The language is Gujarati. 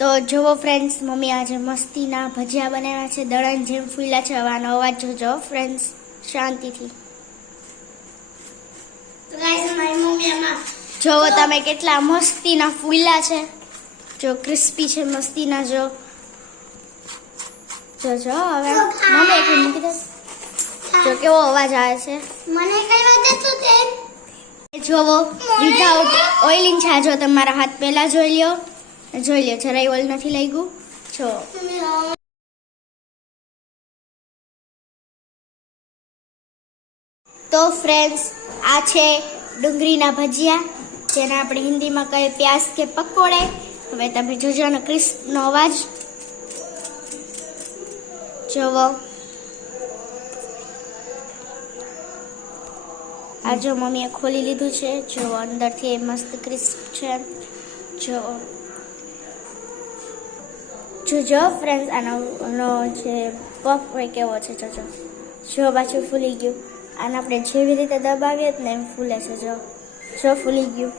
તો જુઓ ફ્રેન્ડ્સ, મમ્મી આજે મસ્તીના ભજીયા બનાવ્યા છે, દળણ જેમ ફૂલ્યા છે. હવાનો અવાજ જોજો ફ્રેન્ડ્સ, શાંતિથી. જોવો તમે કેટલા મસ્તીના ફૂલ્યા છે. જો ક્રિસ્પી છે મસ્તીના. જો જો હવે મમ્મી એક મિનિટ મૂકી દે. જો કેવો અવાજ આવે છે. મને કઈ વાત તો તે જોવો વિધાઉટ ઓઇલિંગ છે. જો તમારા હાથ પહેલા જોઈ લ્યો, જરાય ઓઇલ નથી લાગ્યું. જો તો ફ્રેન્ડ્સ, આ છે ડુંગળીના ભજીયા, જેને આપણે હિન્દીમાં કહીએ પ્યાજ કે પકોડે. હવે તમે જોજો ને ક્રિસ્પનો અવાજ જોવો. આ જો મમ્મીએ ખોલી લીધું છે. જો અંદરથી મસ્ત ક્રિસ્પ છે. જો ફ્રેન્ડ્સ, આનો જે પફ હોય કેવો છે. જો પાછું ફૂલી ગયું. આને આપણે જેવી રીતે દબાવીએ ને એમ ફૂલે છે. જો ફૂલી ગયું.